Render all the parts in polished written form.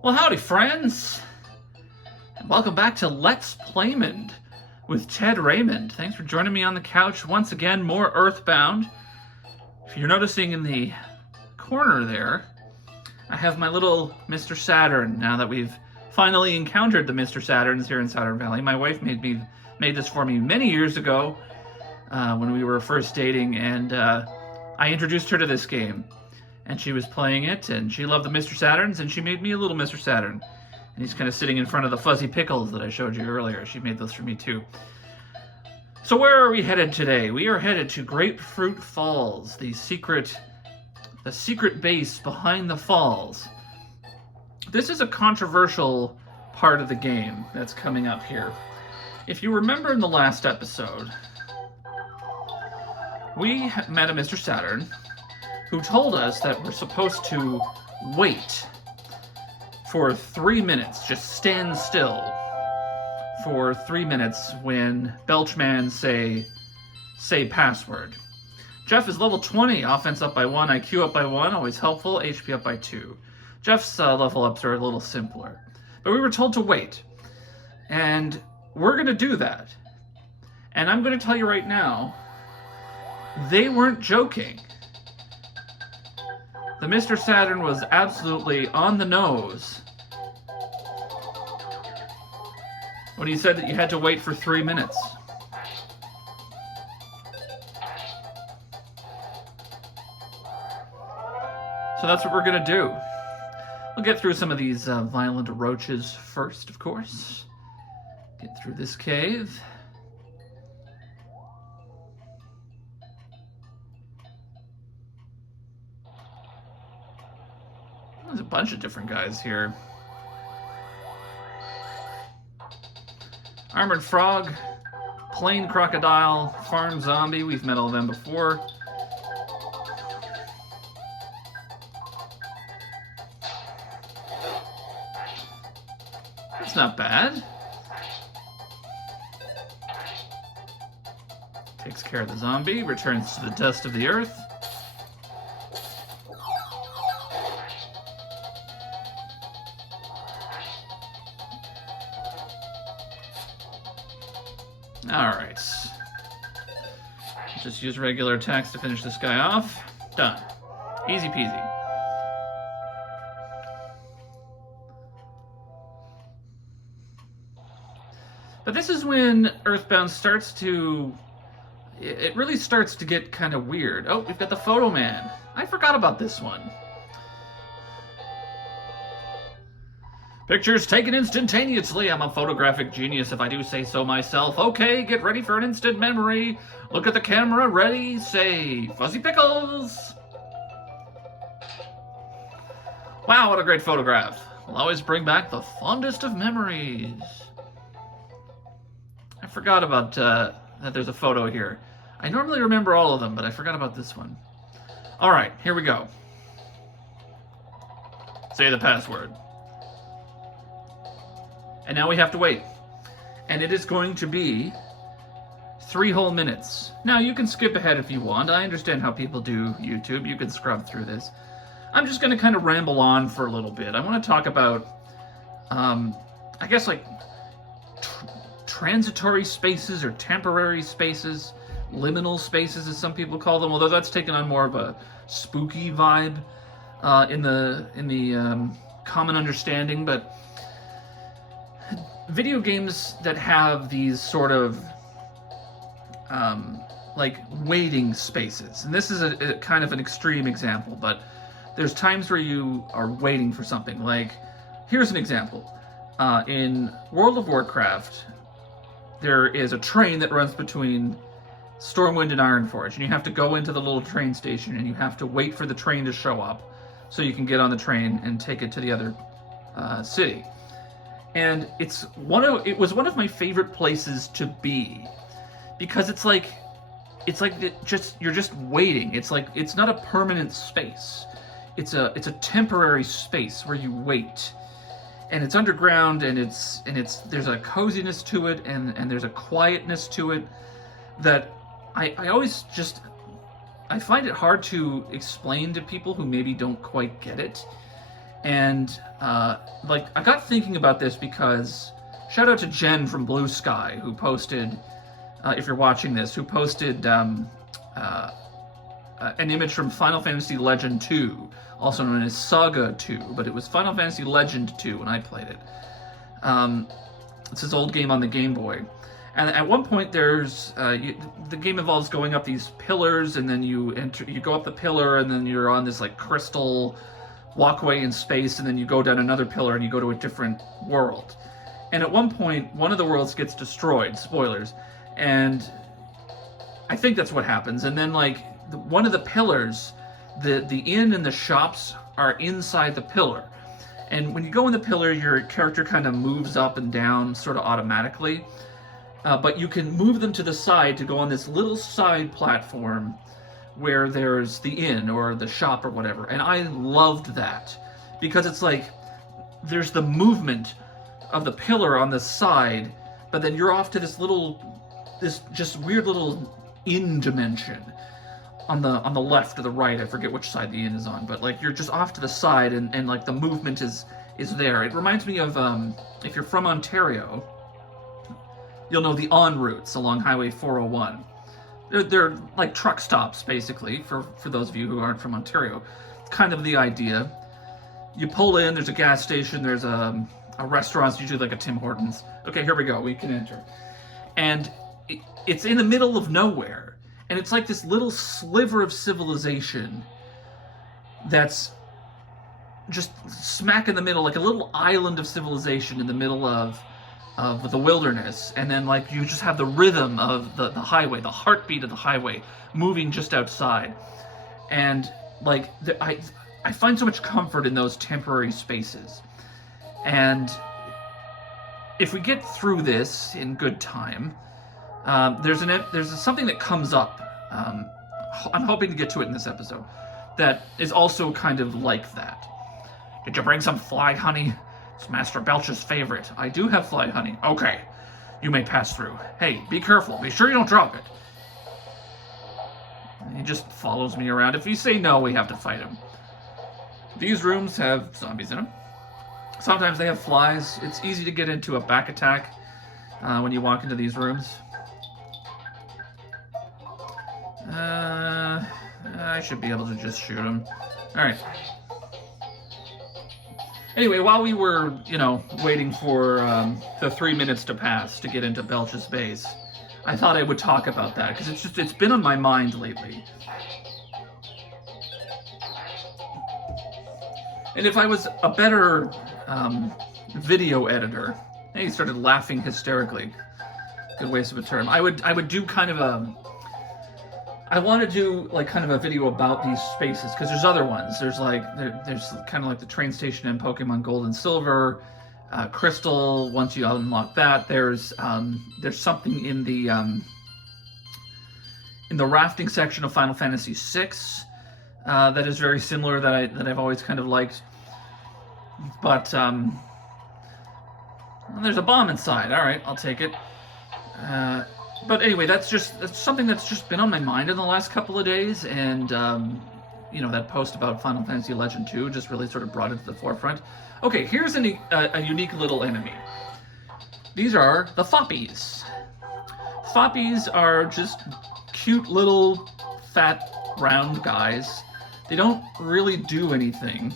Well, howdy, friends, and welcome back to Let's Playmond with Ted Raymond. Thanks for joining me on the couch once again. More EarthBound. If you're noticing in the corner there, I have my little Mr. Saturn. Now that we've finally encountered the Mr. Saturns here in Saturn Valley, my wife made this for me many years ago when we were first dating, and I introduced her to this game. And she was playing it, and she loved the Mr. Saturns, and she made me a little Mr. Saturn. And he's kind of sitting in front of the fuzzy pickles that I showed you earlier. She made those for me too. So where are we headed today? We are headed to Grapefruit Falls, the secret base behind the falls. This is a controversial part of the game that's coming up here. If you remember in the last episode, we met a Mr. Saturn who told us that we're supposed to wait for 3 minutes, just stand still for 3 minutes when Belchman say password. Jeff is level 20, offense up by 1, IQ up by 1, always helpful, HP up by 2. Jeff's level ups are a little simpler. But we were told to wait, and we're going to do that. And I'm going to tell you right now, they weren't joking. The Mr. Saturn was absolutely on the nose when he said that you had to wait for 3 minutes. So that's what we're going to do. We'll get through some of these violent roaches first, of course. Get through this cave. There's a bunch of different guys here. Armored Frog, Plain Crocodile, Farm Zombie, we've met all of them before. That's not bad. Takes care of the zombie, returns to the dust of the earth. Alright. Just use regular attacks to finish this guy off. Done. Easy peasy. But this is when EarthBound starts to... It really starts to get kind of weird. Oh, we've got the Photo Man. I forgot about this one. Pictures taken instantaneously. I'm a photographic genius if I do say so myself. Okay, get ready for an instant memory. Look at the camera, ready, say, Fuzzy Pickles. Wow, what a great photograph. Will always bring back the fondest of memories. I forgot about that there's a photo here. I normally remember all of them, but I forgot about this one. All right, here we go. Say the password. And now we have to wait. And it is going to be 3 whole minutes. Now, you can skip ahead if you want. I understand how people do YouTube. You can scrub through this. I'm just going to kind of ramble on for a little bit. I want to talk about, I guess, like, transitory spaces or temporary spaces, liminal spaces, as some people call them, although that's taken on more of a spooky vibe in the common understanding, but video games that have these sort of like waiting spaces, and this is a kind of an extreme example, but there's times where you are waiting for something. Like, here's an example. In World of Warcraft, there is a train that runs between Stormwind and Ironforge, and you have to go into the little train station and you have to wait for the train to show up so you can get on the train and take it to the other city. And it was one of my favorite places to be, because it's like you're just waiting. It's like, it's not a permanent space. It's a temporary space where you wait. And it's underground, and there's a coziness to it, and there's a quietness to it that I always just, I find it hard to explain to people who maybe don't quite get it. And like, I got thinking about this because shout out to Jen from Blue Sky, who posted, if you're watching this, who posted an image from Final Fantasy Legend 2, also known as Saga 2, but it was Final Fantasy Legend 2 when I played it. It's this old game on the Game Boy. And at one point, there's the game involves going up these pillars, and then you go up the pillar, and then you're on this like crystal walkway in space, and then you go down another pillar, and you go to a different world. And at one point, one of the worlds gets destroyed. Spoilers. And I think that's what happens. And then like one of the pillars, the inn and the shops are inside the pillar. And when you go in the pillar, your character kind of moves up and down sort of automatically. But you can move them to the side to go on this little side platform where there's the inn or the shop or whatever. And I loved that because it's like there's the movement of the pillar on the side, but then you're off to this just weird little inn dimension on the left or the right. I forget which side the inn is on, but like you're just off to the side, and like the movement is there. It reminds me of if you're from Ontario, you'll know the en routes along Highway 401. They're like truck stops, basically, for those of you who aren't from Ontario. It's kind of the idea. You pull in, there's a gas station, there's a restaurant, it's usually like a Tim Hortons. Okay, here we go, we can enter. And it's in the middle of nowhere. And it's like this little sliver of civilization that's just smack in the middle, like a little island of civilization in the middle of the wilderness. And then like you just have the rhythm of the highway, the heartbeat of the highway moving just outside. And like I find so much comfort in those temporary spaces. And if we get through this in good time, there's something that comes up. I'm hoping to get to it in this episode. That is also kind of like that. Did you bring some fly honey? It's Master Belch's favorite. I do have fly honey. Okay, you may pass through. Hey, be careful. Be sure you don't drop it. He just follows me around. If you say no, we have to fight him. These rooms have zombies in them. Sometimes they have flies. It's easy to get into a back attack when you walk into these rooms. I should be able to just shoot him. Alright. Anyway, while we were, waiting for the 3 minutes to pass to get into Belch's base, I thought I would talk about that, because it's been on my mind lately. And if I was a better video editor, hey, he started laughing hysterically. Good waste of a term. I would do kind of I want to do like kind of a video about these spaces, because there's other ones. There's kind of like the train station in Pokemon Gold and Silver, Crystal. Once you unlock that, there's something in the rafting section of Final Fantasy VI that is very similar that I've always kind of liked. But there's a bomb inside. All right, I'll take it. But anyway, that's something that's just been on my mind in the last couple of days, and that post about Final Fantasy Legend 2 just really sort of brought it to the forefront. Okay, here's a unique little enemy. These are the Foppies. Foppies are just cute little fat round guys. They don't really do anything,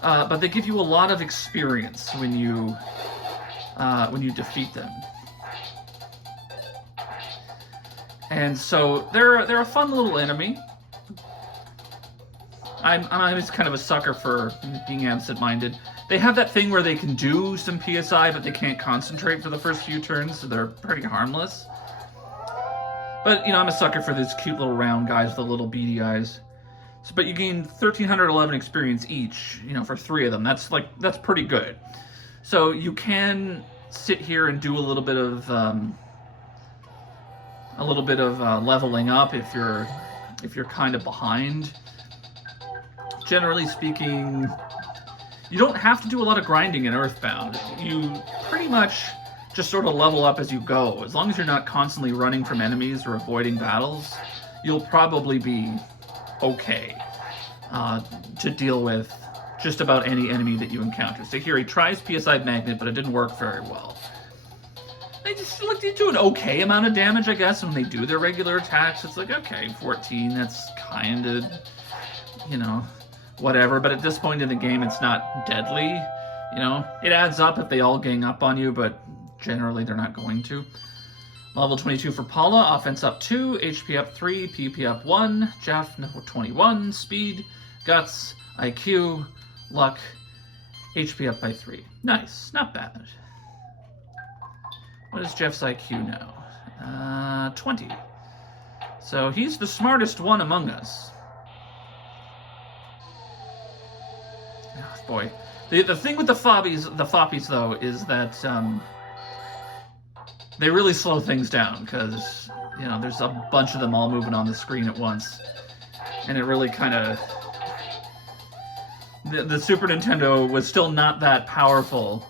but they give you a lot of experience when you defeat them. And so they're a fun little enemy. I'm always kind of a sucker for being absent-minded. They have that thing where they can do some PSI, but they can't concentrate for the first few turns, so they're pretty harmless. But, I'm a sucker for these cute little round guys with the little beady eyes. So, but you gain 1,311 experience each, for 3 of them. That's pretty good. So you can sit here and do a little bit of leveling up if you're kind of behind. Generally speaking, you don't have to do a lot of grinding in EarthBound. You pretty much just sort of level up as you go. As long as you're not constantly running from enemies or avoiding battles, you'll probably be okay to deal with just about any enemy that you encounter. So here he tries PSI Magnet, but it didn't work very well. They just like they do an okay amount of damage, I guess, when they do their regular attacks. It's like, okay, 14, that's kind of, you know, whatever. But at this point in the game, it's not deadly. You know, it adds up if they all gang up on you, but generally they're not going to. Level 22 for Paula, offense up 2, HP up 3, PP up 1, Jeff 21, speed, guts, IQ, luck, HP up by 3. Nice, not bad. What is Jeff's IQ now? 20. So he's the smartest one among us. Oh, boy. The thing with the Foppies though, is that they really slow things down, because, you know, there's a bunch of them all moving on the screen at once. And it really kind of... The Super Nintendo was still not that powerful.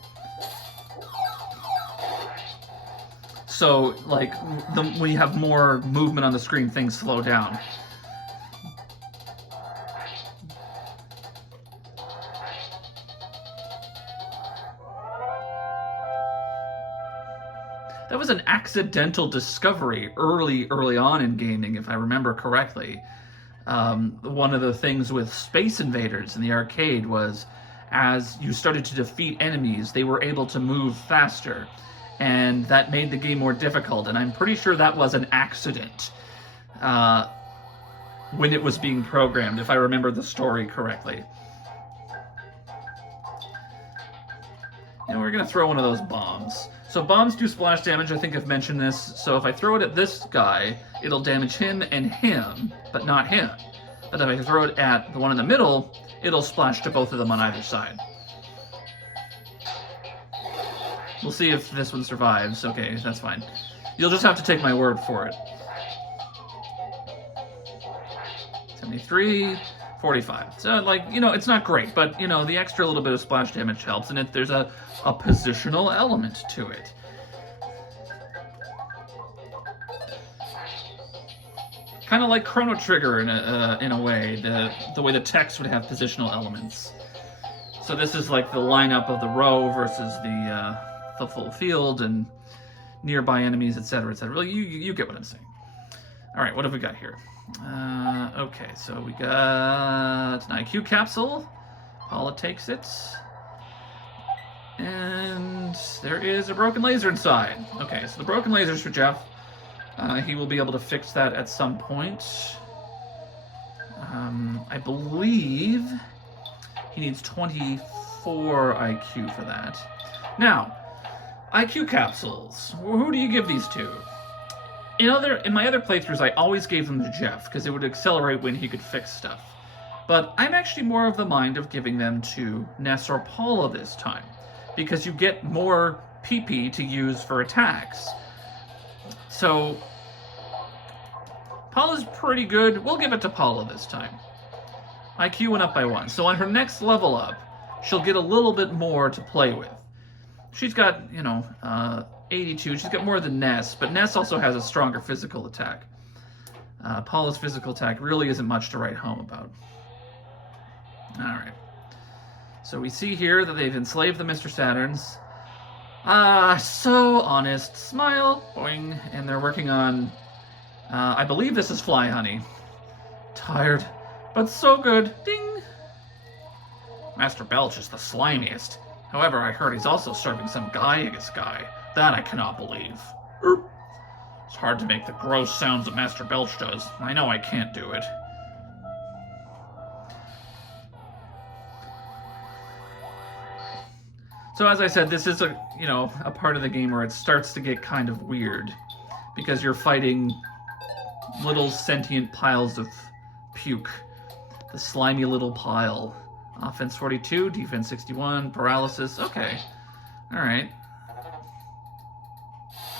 So, like, when you have more movement on the screen, things slow down. That was an accidental discovery early on in gaming, if I remember correctly. One of the things with Space Invaders in the arcade was, as you started to defeat enemies, they were able to move faster. And that made the game more difficult, and I'm pretty sure that was an accident when it was being programmed, if I remember the story correctly. And we're going to throw one of those bombs. So bombs do splash damage, I think I've mentioned this. So if I throw it at this guy, it'll damage him and him, but not him. But if I throw it at the one in the middle, it'll splash to both of them on either side. We'll see if this one survives. Okay, that's fine. You'll just have to take my word for it. 73, 45. So, like, you know, it's not great, but, you know, the extra little bit of splash damage helps, and there's a positional element to it. Kind of like Chrono Trigger in a way, the way the text would have positional elements. So this is like the lineup of the row versus the full field and nearby enemies, etc., etc. Really, you get what I'm saying. All right, what have we got here? Okay, so we got an IQ capsule. Paula takes it. And there is a broken laser inside. Okay, so the broken laser's for Jeff. He will be able to fix that at some point. I believe he needs 24 IQ for that. Now, IQ capsules. Who do you give these to? In my other playthroughs, I always gave them to Jeff, because it would accelerate when he could fix stuff. But I'm actually more of the mind of giving them to Ness or Paula this time, because you get more PP to use for attacks. So, Paula's pretty good. We'll give it to Paula this time. IQ went up by 1. So on her next level up, she'll get a little bit more to play with. She's got, 82. She's got more than Ness, but Ness also has a stronger physical attack. Paula's physical attack really isn't much to write home about. Alright. So we see here that they've enslaved the Mr. Saturns. So honest. Smile. Boing. And they're working on... I believe this is Fly Honey. Tired, but so good. Ding! Master Belch is the slimiest. However, I heard he's also serving some Gaius guy. That I cannot believe. It's hard to make the gross sounds that Master Belch does. I know I can't do it. So as I said, this is a part of the game where it starts to get kind of weird, because you're fighting little sentient piles of puke. The slimy little pile. Offense 42, defense 61, paralysis. Okay. Alright.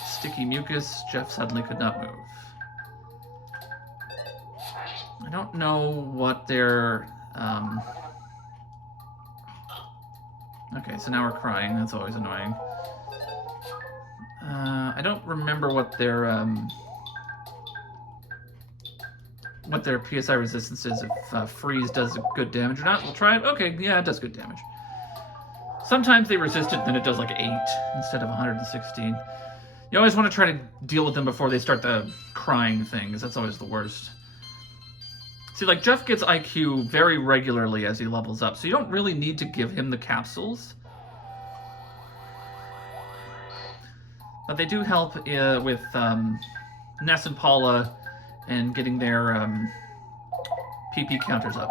Sticky mucus. Jeff suddenly could not move. I don't know what their... Okay, so now we're crying. That's always annoying. I don't remember what their what their PSI resistance is, if freeze does good damage or not. We'll try it. Okay, yeah, it does good damage. Sometimes they resist it, then it does like 8 instead of 116. You always want to try to deal with them before they start the crying thing, because that's always the worst. See, like, Jeff gets IQ very regularly as he levels up, so you don't really need to give him the capsules. But they do help with Ness and Paula and getting their PP counters up.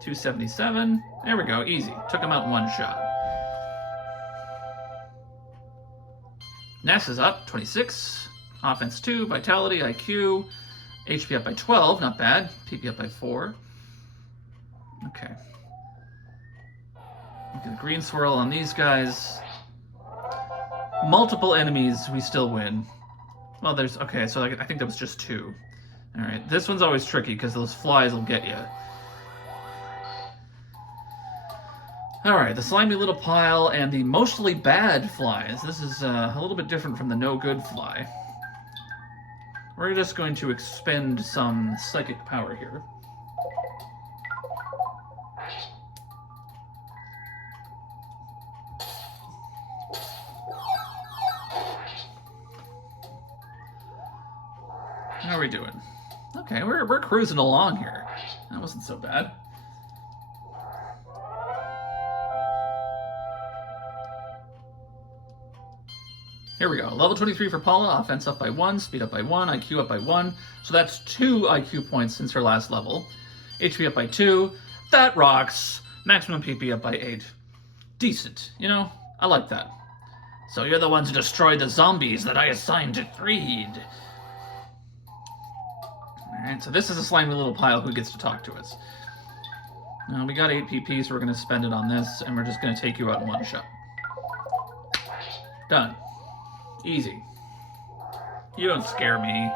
277. There we go, easy. Took him out in one shot. Ness is up, 26. Offense 2, Vitality, IQ. HP up by 12, not bad. PP up by 4. Okay. Get a green swirl on these guys. Multiple enemies, we still win. Well, there's... Okay, so I think that was just 2. Alright, this one's always tricky because those flies will get you. Alright, the slimy little pile and the mostly bad flies. This is a little bit different from the no good fly. We're just going to expend some psychic power here. How are we doing? Okay, we're cruising along here. That wasn't so bad. Here we go. Level 23 for Paula. Offense up by 1, speed up by 1, IQ up by 1. So that's 2 IQ points since her last level. HP up by 2. That rocks. Maximum PP up by 8. Decent. You know, I like that. So you're the ones who destroyed the zombies that I assigned to Threed. Alright, so this is a slimy little pile who gets to talk to us. Now, we got 8 PP, so we're going to spend it on this, and we're just going to take you out in one shot. Done. Easy. You don't scare me.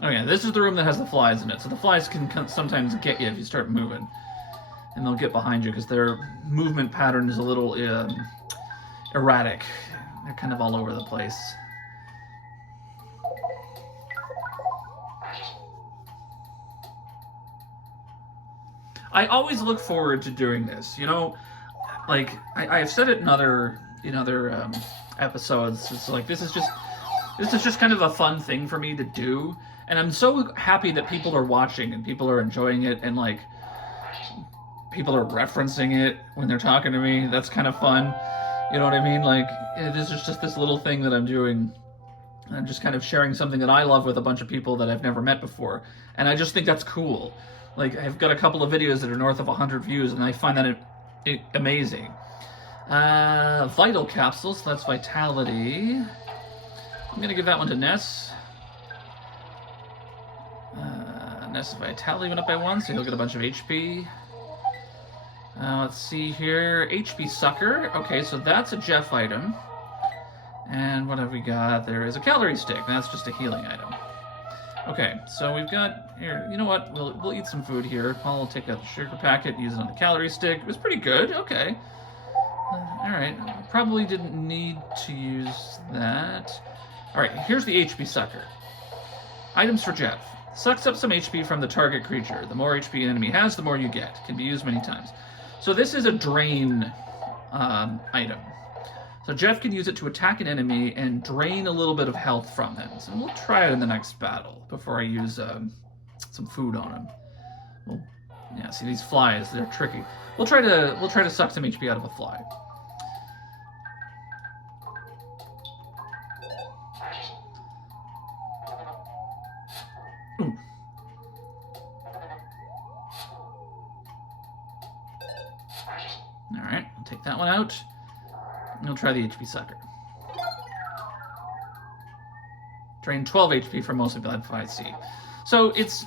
Oh yeah, this is the room that has the flies in it. So the flies can sometimes get you if you start moving. And they'll get behind you because their movement pattern is a little erratic. They're kind of all over the place. I always look forward to doing this. You know, like I've said it in other episodes. It's like this is just kind of a fun thing for me to do, and I'm so happy that people are watching and people are enjoying it, and like people are referencing it when they're talking to me. That's kind of fun. You know what I mean? Like this is just this little thing that I'm doing. I'm just kind of sharing something that I love with a bunch of people that I've never met before, and I just think that's cool. Like, I've got a couple of videos that are north of 100 views, and I find that amazing. Vital capsules, so that's Vitality. I'm going to give that one to Ness. Ness Vitality went up by 1, so he'll get a bunch of HP. Let's see here. HP Sucker. Okay, so that's a Jeff item. And what have we got? There is a Calorie Stick. That's just a healing item. Okay, so we've got here. You know what? We'll eat some food here. Paul will take out the sugar packet, use it on the calorie stick. It was pretty good. Okay. All right. Probably didn't need to use that. All right. Here's the HP sucker. Items for Jeff. Sucks up some HP from the target creature. The more HP an enemy has, the more you get. Can be used many times. So this is a drain item. So Jeff can use it to attack an enemy and drain a little bit of health from them. So we'll try it in the next battle before I use some food on him. Yeah, see these flies, they're tricky. We'll try to suck some HP out of a fly. Ooh. All right, I'll take that one out. And we'll try the HP sucker. Drain 12 HP from mostly bad 5C. So it's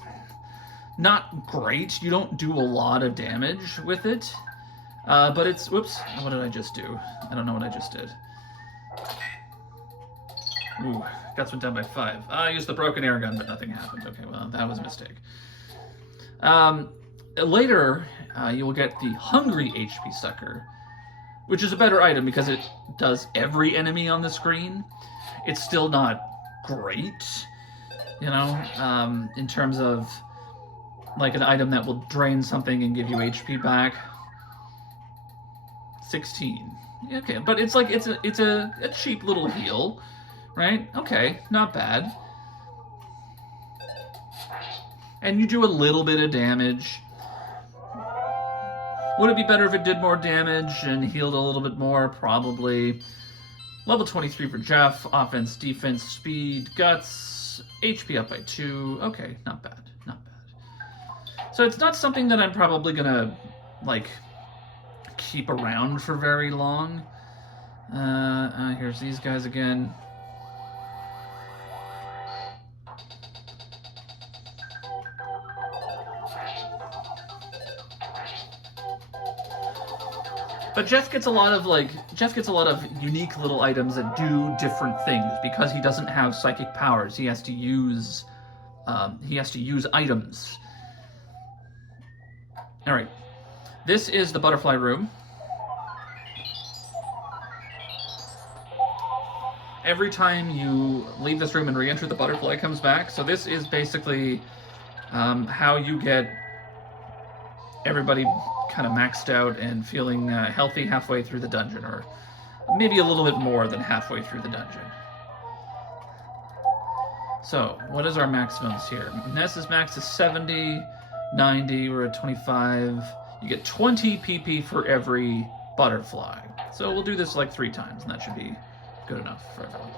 not great. You don't do a lot of damage with it. But it's... Whoops. What did I just do? I don't know what I just did. Ooh. Guts went down by 5. I used the broken air gun, but nothing happened. Okay, well, that was a mistake. later, you will get the Hungry HP Sucker, which is a better item because it does every enemy on the screen. It's still not great, you know, in terms of like an item that will drain something and give you HP back. 16. Okay, but it's like it's a cheap little heal, right? Okay, not bad. And you do a little bit of damage. Would it be better if it did more damage and healed a little bit more? Probably. Level 23 for Jeff. Offense, defense, speed, guts, HP up by 2. Okay, not bad. Not bad. So it's not something that I'm probably gonna, like, keep around for very long. Here's these guys again. But Jeff gets a lot of unique little items that do different things because he doesn't have psychic powers. He has to use items. All right, this is the butterfly room. Every time you leave this room and re-enter, the butterfly comes back. So this is basically how you get everybody kind of maxed out and feeling healthy halfway through the dungeon, or maybe a little bit more than halfway through the dungeon. So, what is our maximums here? Ness's max is 70, 90, we're at 25. You get 20 PP for every butterfly. So we'll do this like 3 times, and that should be good enough for everyone.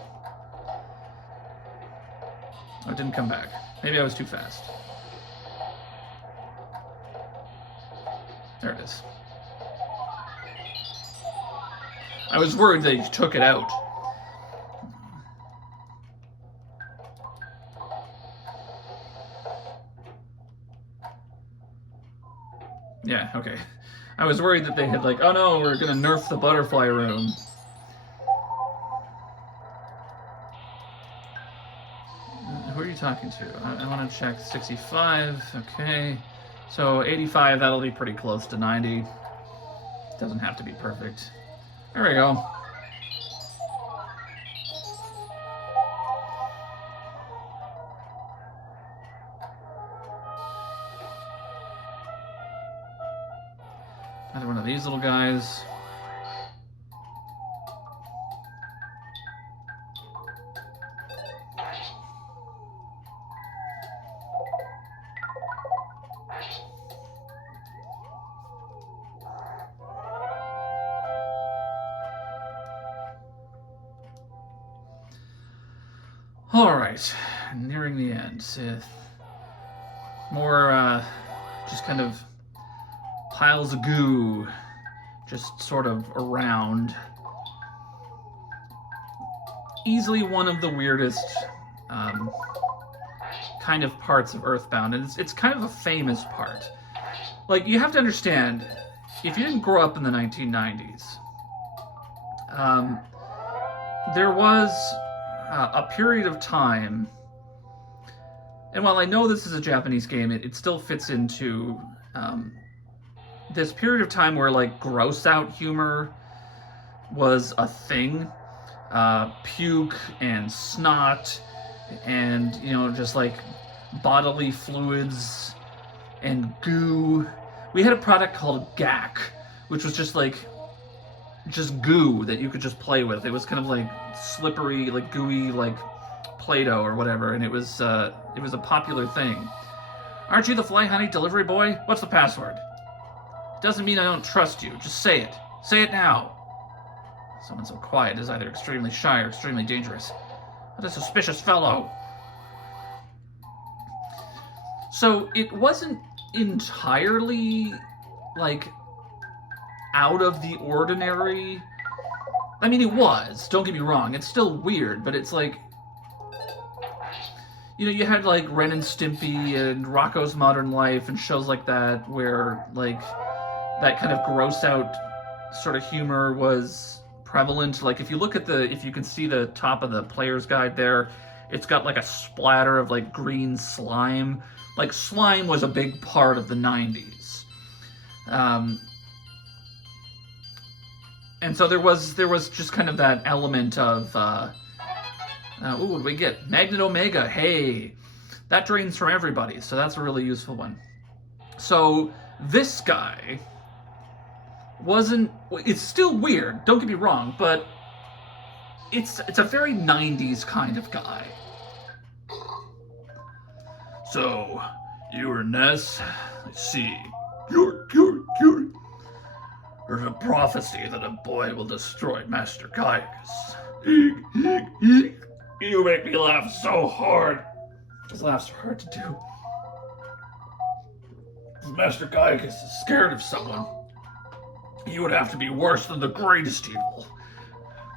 Oh, it didn't come back. Maybe I was too fast. There it is. I was worried that you took it out. Yeah, okay. I was worried that they had like, oh no, we're gonna nerf the butterfly room. Who are you talking to? I want to check 65, okay. So 85, that'll be pretty close to 90. Doesn't have to be perfect. There we go. Another one of these little guys. Alright, nearing the end. Sith. More, just kind of piles of goo, just sort of around. Easily one of the weirdest kind of parts of EarthBound, and it's kind of a famous part. Like, you have to understand, if you didn't grow up in the 1990s, there was a period of time, and while I know this is a Japanese game, it still fits into this period of time where like gross out humor was a thing. Puke and snot and, you know, just like bodily fluids and goo. We had a product called GAC, which was just like just goo that you could just play with. It was kind of like slippery, like gooey, like Play-Doh or whatever, and it was a popular thing. Aren't you the Fly Honey delivery boy? What's the password? Doesn't mean I don't trust you. Just say it. Say it now. Someone so quiet is either extremely shy or extremely dangerous. What a suspicious fellow. So it wasn't entirely, like, out of the ordinary. I mean, it was. Don't get me wrong. It's still weird, but it's like, you know, you had, like, Ren and Stimpy and Rocko's Modern Life and shows like that where, like, that kind of gross out sort of humor was prevalent. Like, if you look at if you can see the top of the player's guide there, it's got like a splatter of like green slime like slime was a big part of the 90s. And so there was just kind of that element of, ooh, what do we get? Magnet Omega, hey, that drains from everybody, so that's a really useful one. So this guy it's still weird, don't get me wrong, but it's a very 90s kind of guy. So, you were Ness? I see. You're. There's a prophecy that a boy will destroy Master Gaius. You make me laugh so hard. This laugh's hard to do. If Master Gaius is scared of someone, he would have to be worse than the greatest evil.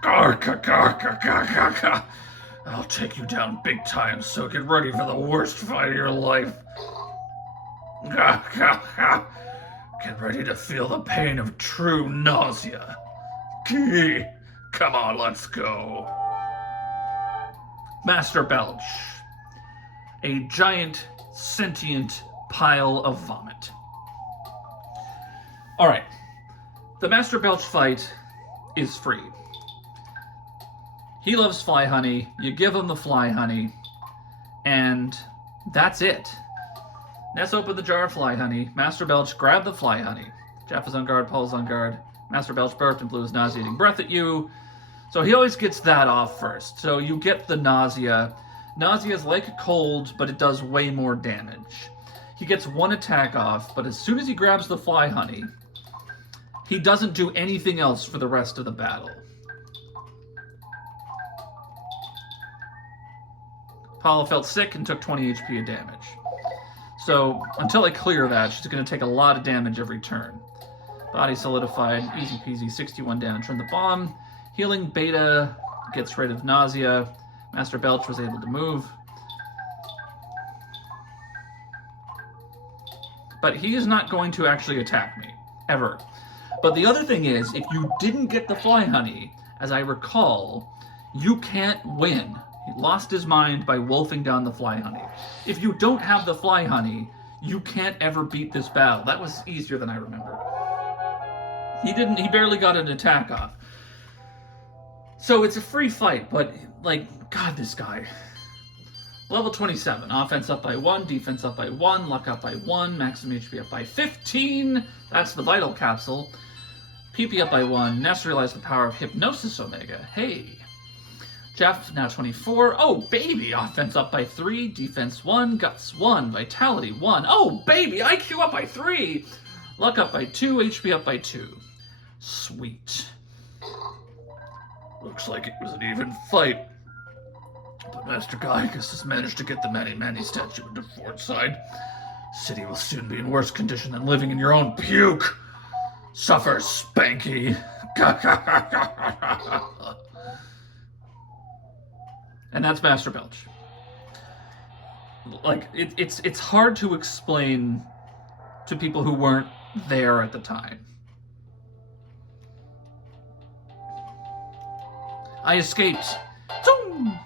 I'll take you down big time, so get ready for the worst fight of your life. Get ready to feel the pain of true nausea. Come on, let's go. Master Belch. A giant, sentient pile of vomit. Alright. The Master Belch fight is free. He loves fly honey. You give him the fly honey. And that's it. Ness opened the jar of fly honey. Master Belch grabbed the fly honey. Jeff is on guard, Paul's on guard. Master Belch burped and blew his nauseating breath at you. So he always gets that off first. So you get the nausea. Nausea is like a cold, but it does way more damage. He gets one attack off, but as soon as he grabs the fly honey, he doesn't do anything else for the rest of the battle. Paula felt sick and took 20 HP of damage. So, until I clear that, she's going to take a lot of damage every turn. Body solidified, easy peasy, 61 damage from the bomb. Healing Beta gets rid of nausea. Master Belch was able to move. But he is not going to actually attack me, ever. But the other thing is, if you didn't get the fly honey, as I recall, you can't win. He lost his mind by wolfing down the fly honey. If you don't have the fly honey, you can't ever beat this battle. That was easier than I remember. He barely got an attack off. So it's a free fight, but, like, God, this guy. Level 27. Offense up by 1, defense up by 1, luck up by 1, maximum HP up by 15. That's the vital capsule. PP up by 1. Ness realized the power of Hypnosis Omega. Hey. Jeff, now 24. Oh, baby! Offense up by 3, defense 1, guts 1, vitality 1. Oh, baby! IQ up by 3! Luck up by 2, HP up by 2. Sweet. Looks like it was an even fight. But Master Gaius has managed to get the Manny statue into Fort Side. City will soon be in worse condition than living in your own puke. Suffer, Spanky. And that's Master Belch. Like, it's hard to explain to people who weren't there at the time. I escaped. Zoom!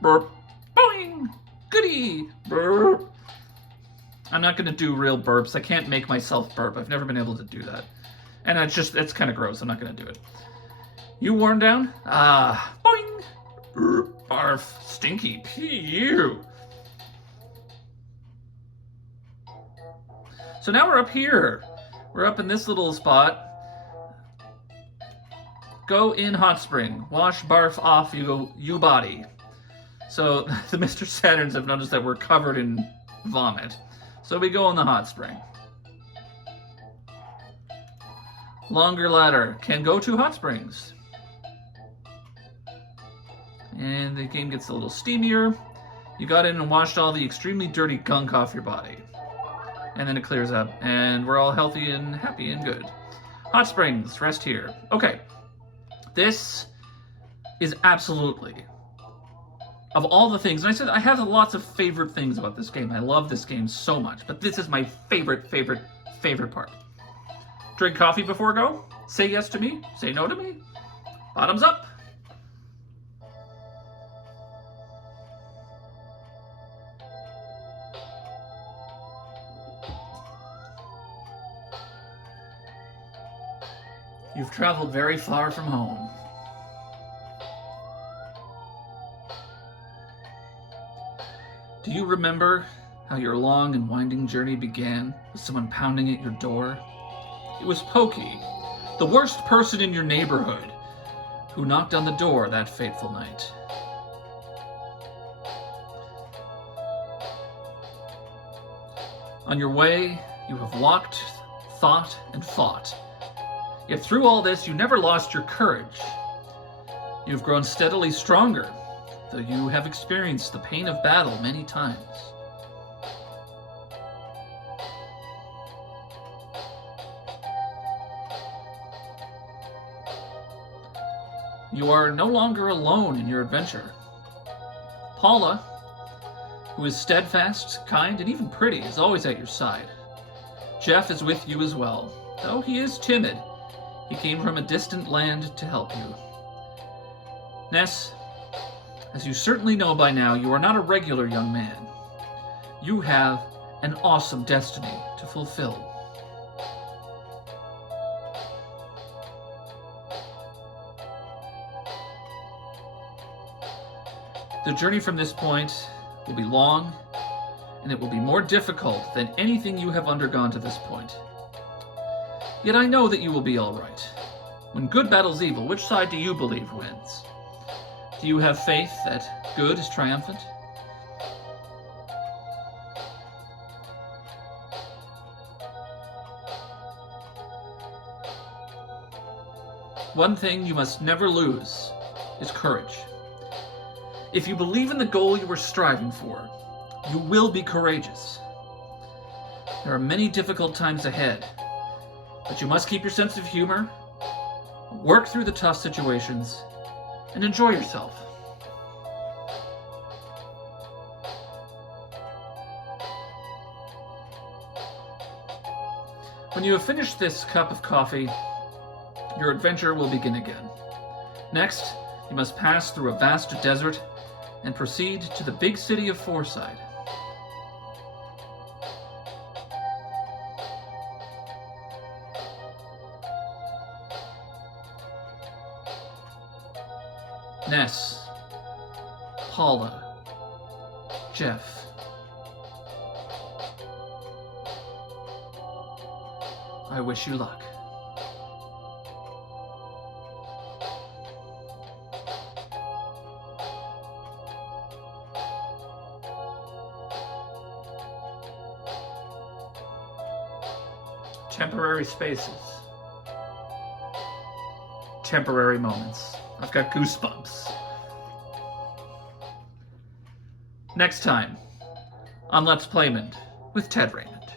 Burp. Boing! Goody! Burp. I'm not going to do real burps. I can't make myself burp. I've never been able to do that. And it's kind of gross. I'm not going to do it. You worn down? Boing! Barf. Stinky. Pew. So now we're up here. We're up in this little spot. Go in hot spring. Wash barf off you body. So the Mr. Saturns have noticed that we're covered in vomit. So we go in the hot spring. Longer ladder. Can go to hot springs. And the game gets a little steamier. You got in and washed all the extremely dirty gunk off your body. And then it clears up. And we're all healthy and happy and good. Hot springs. Rest here. Okay. This is absolutely, of all the things, and I said I have lots of favorite things about this game. I love this game so much, but this is my favorite part. Drink coffee before go? Say yes to me? Say no to me? Bottoms up. You've traveled very far from home. Do you remember how your long and winding journey began with someone pounding at your door? It was Pokey, the worst person in your neighborhood, who knocked on the door that fateful night. On your way, you have walked, thought, and fought. Yet through all this, you never lost your courage. You have grown steadily stronger, though you have experienced the pain of battle many times. You are no longer alone in your adventure. Paula, who is steadfast, kind, and even pretty, is always at your side. Jeff is with you as well, though he is timid. He came from a distant land to help you. Ness, as you certainly know by now, you are not a regular young man. You have an awesome destiny to fulfill. The journey from this point will be long, and it will be more difficult than anything you have undergone to this point. Yet I know that you will be all right. When good battles evil, which side do you believe wins? Do you have faith that good is triumphant? One thing you must never lose is courage. If you believe in the goal you are striving for, you will be courageous. There are many difficult times ahead, but you must keep your sense of humor, work through the tough situations, and enjoy yourself. When you have finished this cup of coffee, your adventure will begin again. Next, you must pass through a vast desert and proceed to the big city of Foreside. Ness, Paula, Jeff. I wish you luck. Temporary spaces. Temporary moments. I've got goosebumps. Next time on Let's Playmond with Ted Raymond.